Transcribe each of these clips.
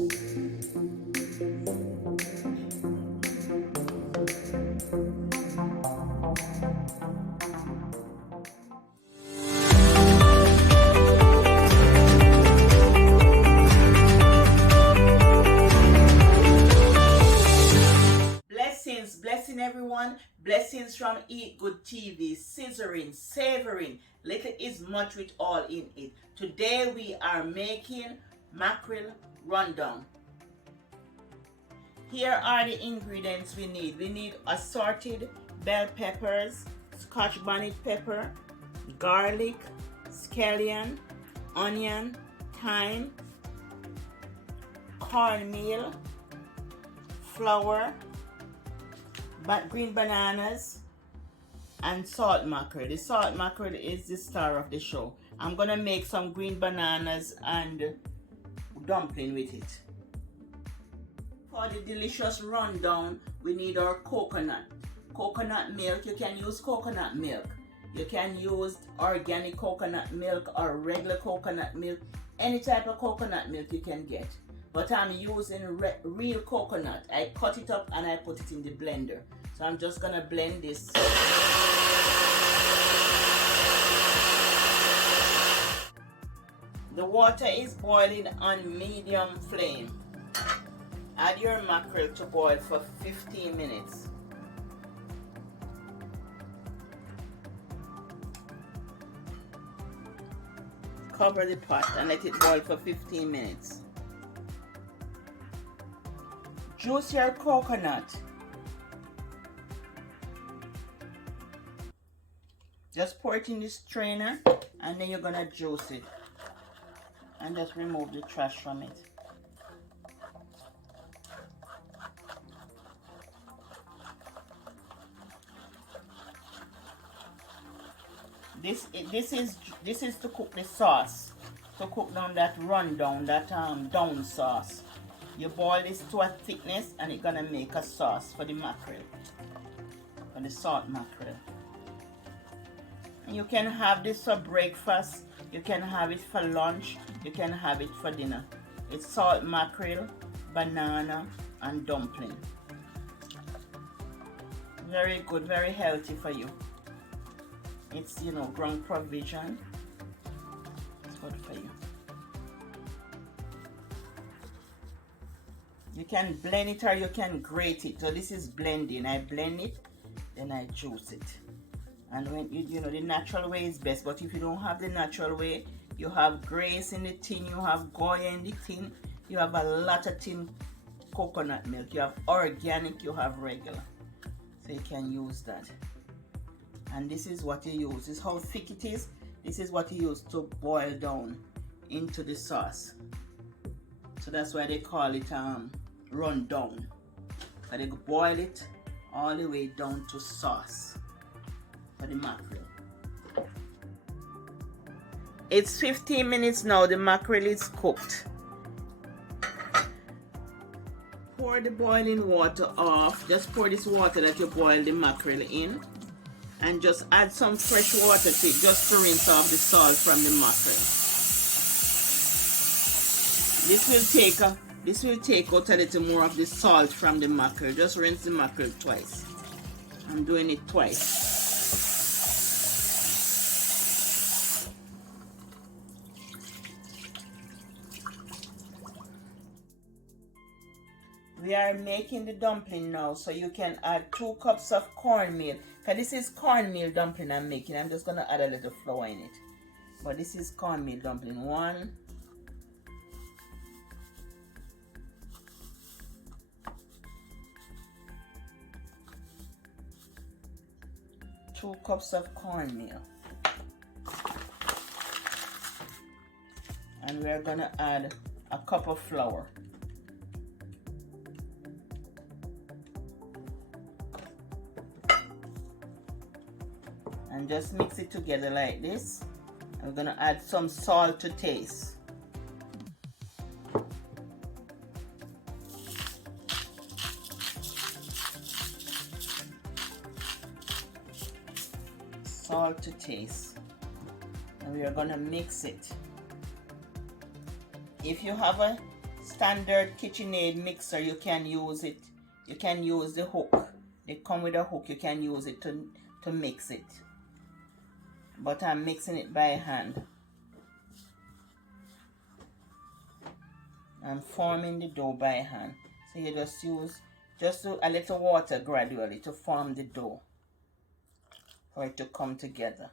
Blessing everyone, blessings from Eat Good TV, scissoring, savoring, little is much with all in it. Today we are making mackerel rundown. Here are the ingredients we need. We need assorted bell peppers, scotch bonnet pepper, garlic, scallion, onion, thyme, cornmeal, flour, green bananas, and salt mackerel. The salt mackerel is the star of the show. I'm gonna make some green bananas and dumpling with it. For the delicious rundown, we need our coconut milk. You can use coconut milk, you can use organic coconut milk or regular coconut milk, any type of coconut milk you can get, but I'm using real coconut. I cut it up and I put it in the blender. So I'm just gonna blend this. The water is boiling on medium flame. Add your mackerel to boil for 15 minutes. Cover the pot and let it boil for 15 minutes. Juice your coconut. Just pour it in this strainer and then you're gonna juice it and just remove the trash from it. This is to cook the sauce, to cook down that rundown, that down sauce. You boil this to a thickness and it's gonna make a sauce for the mackerel, for the salt mackerel. And you can have this for breakfast, you can have it for lunch, you can have it for dinner. It's salt mackerel, banana, and dumpling. Very good, very healthy for you. It's, you know, ground provision. It's good for you. You can blend it or you can grate it. So this is blending. I blend it, then I juice it. And when you know, the natural way is best. But if you don't have the natural way, you have grace in the tin, you have Goya in the tin, you have a lot of tin coconut milk. You have organic, you have regular. So you can use that. And this is what you use. This is how thick it is. This is what you use to boil down into the sauce. So that's why they call it rundown. So they boil it all the way down to sauce for the mackerel. It's 15 minutes now. The mackerel is cooked. Pour the boiling water off. Just pour this water that you boiled the mackerel in. And just add some fresh water to it, just to rinse off the salt from the mackerel. This will take out a little more of the salt from the mackerel. Just rinse the mackerel twice. I'm doing it twice. We are making the dumpling now, so you can add 2 cups of cornmeal. Because this is cornmeal dumpling I'm making. I'm just going to add a little flour in it. But this is cornmeal dumpling. 1, 2 cups of cornmeal. And we're going to add a cup of flour. And just mix it together like this. I'm gonna add some salt to taste. Salt to taste. And we are gonna mix it. If you have a standard KitchenAid mixer, you can use it. You can use the hook. They come with a hook. You can use it to mix it. But I'm mixing it by hand. I'm forming the dough by hand. So you just use a little water gradually to form the dough for it to come together.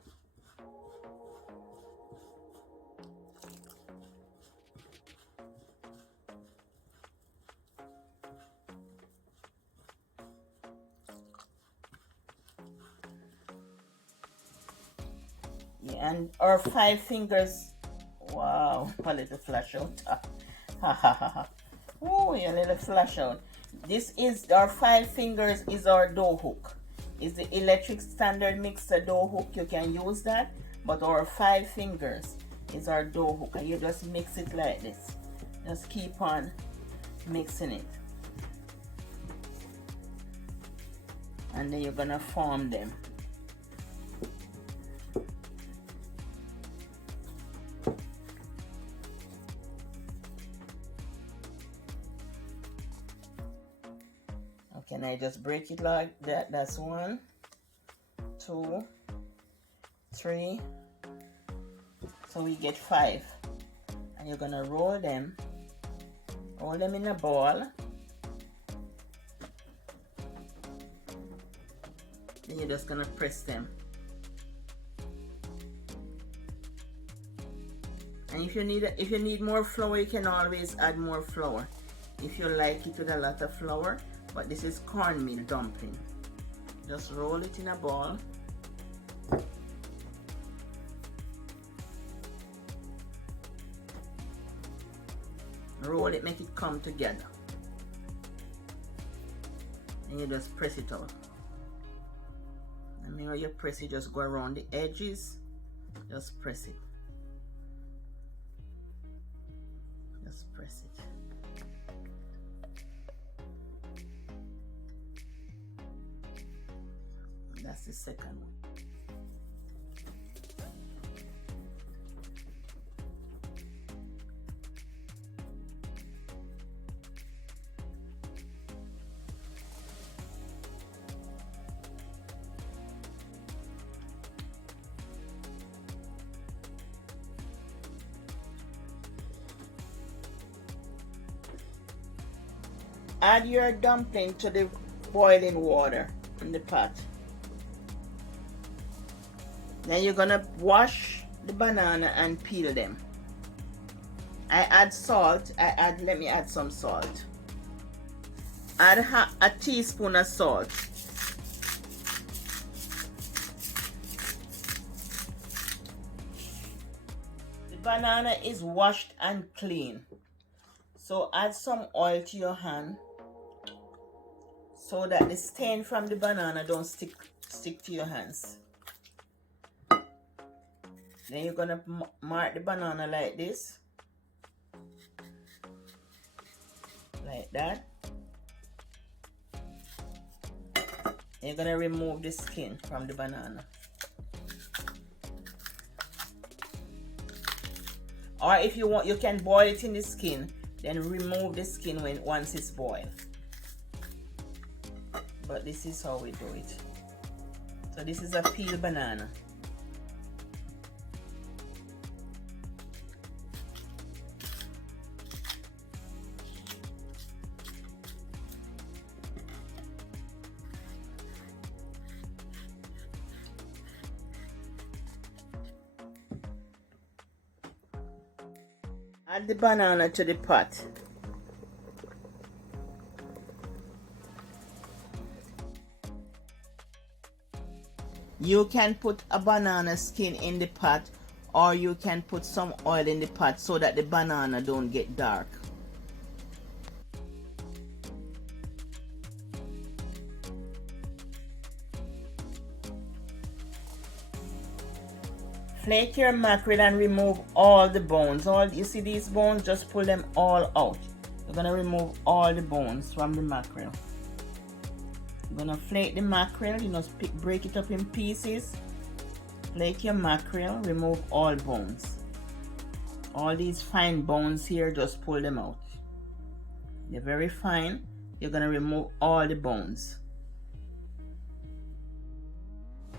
Yeah, and our 5 fingers, wow, a little flash out. Ha ha ha ha. Oh, a little flash out. This is our 5 fingers is our dough hook. It's the electric standard mixer dough hook. You can use that, but our 5 fingers is our dough hook, and you just mix it like this. Just keep on mixing it, and then you're gonna form them. Can I just break it like that? That's 1, 2, 3. So we get 5. And you're gonna roll them in a ball. Then you're just gonna press them. And if you need more flour, you can always add more flour if you like it with a lot of flour. But this is cornmeal dumpling. Just roll it in a ball. Roll it, make it come together. And you just press it out. And when you press it, just go around the edges. Just press it. Just press it. That's the second one. Add your dumpling to the boiling water in the pot. Then you're gonna wash the banana and peel them. I add salt. Let me add some salt. Add a teaspoon of salt. The banana is washed and clean. So add some oil to your hand so that the stain from the banana don't stick to your hands. Then you're gonna mark the banana like this, like that. And you're gonna remove the skin from the banana. Or if you want, you can boil it in the skin, then remove the skin once it's boiled. But this is how we do it. So this is a peeled banana. Add the banana to the pot. You can put a banana skin in the pot, or you can put some oil in the pot so that the banana don't get dark. Flake your mackerel and remove all the bones. You see these bones? Just pull them all out. You're gonna remove all the bones from the mackerel. You're gonna flake the mackerel. You know, break it up in pieces. Flake your mackerel. Remove all bones. All these fine bones here, just pull them out. They're very fine. You're gonna remove all the bones.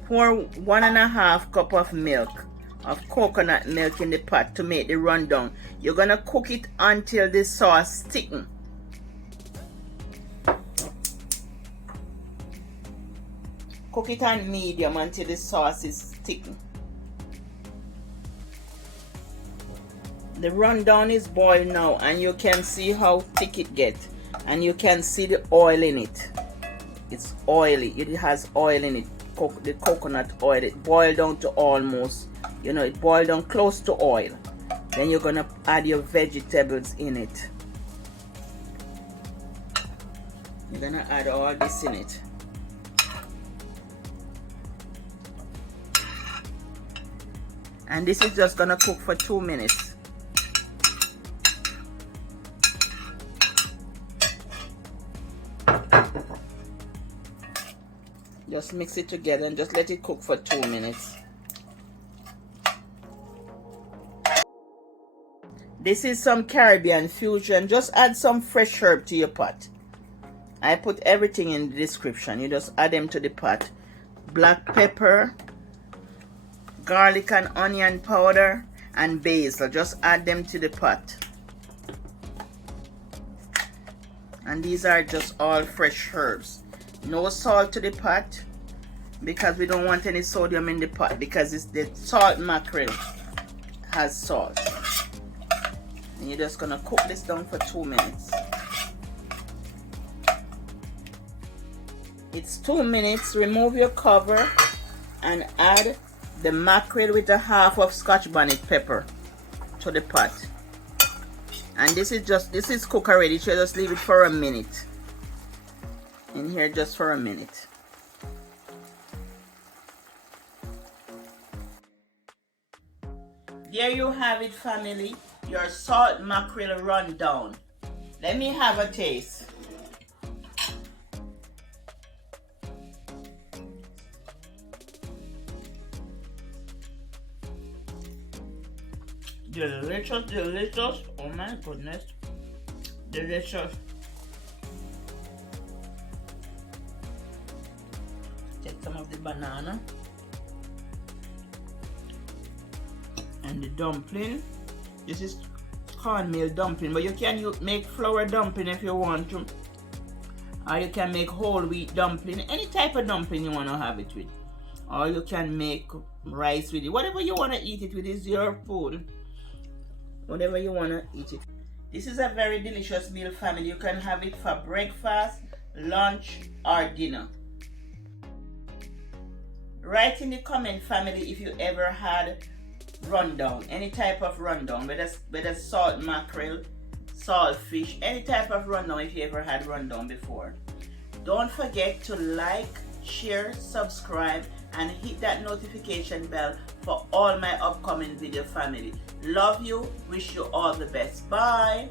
Pour 1.5 cup of milk, of coconut milk in the pot to make the rundown. You're gonna cook it until the sauce thickens. Cook it on medium until the sauce is thickened. The rundown is boiled now, and you can see how thick it gets, and you can see the oil in it. It's oily. It has oil in it. The coconut oil. It boiled down to almost, you know, it boiled down close to oil. Then you're gonna add your vegetables in it. You're gonna add all this in it. And this is just gonna cook for 2 minutes. Just mix it together and just let it cook for 2 minutes. This is some Caribbean fusion. Just add some fresh herb to your pot. I put everything in the description. You just add them to the pot. Black pepper, garlic and onion powder, and basil. Just add them to the pot. And these are just all fresh herbs. No salt to the pot, because we don't want any sodium in the pot, because it's the salt mackerel has salt. And you're just gonna cook this down for 2 minutes. It's 2 minutes. Remove your cover and add the mackerel with 1/2 of scotch bonnet pepper to the pot. And this is cooked already, so just leave it for a minute in here, just for a minute. There you have it, family, your salt mackerel rundown. Let me have a taste. Delicious, delicious. Oh my goodness. Delicious. Take some of the banana and the dumpling. This is cornmeal dumpling, but you can make flour dumpling if you want to, or you can make whole wheat dumpling. Any type of dumpling you want to have it with, or you can make rice with it. Whatever you want to eat it with is your food. Whatever you want to eat it. This is a very delicious meal, family. You can have it for breakfast, lunch, or dinner. Write in the comment, family, if you ever had rundown, any type of rundown, whether salt mackerel, salt fish, any type of rundown, if you ever had rundown before. Don't forget to like, share, subscribe, and hit that notification bell for all my upcoming video, family. Love you. Wish you all the best. Bye.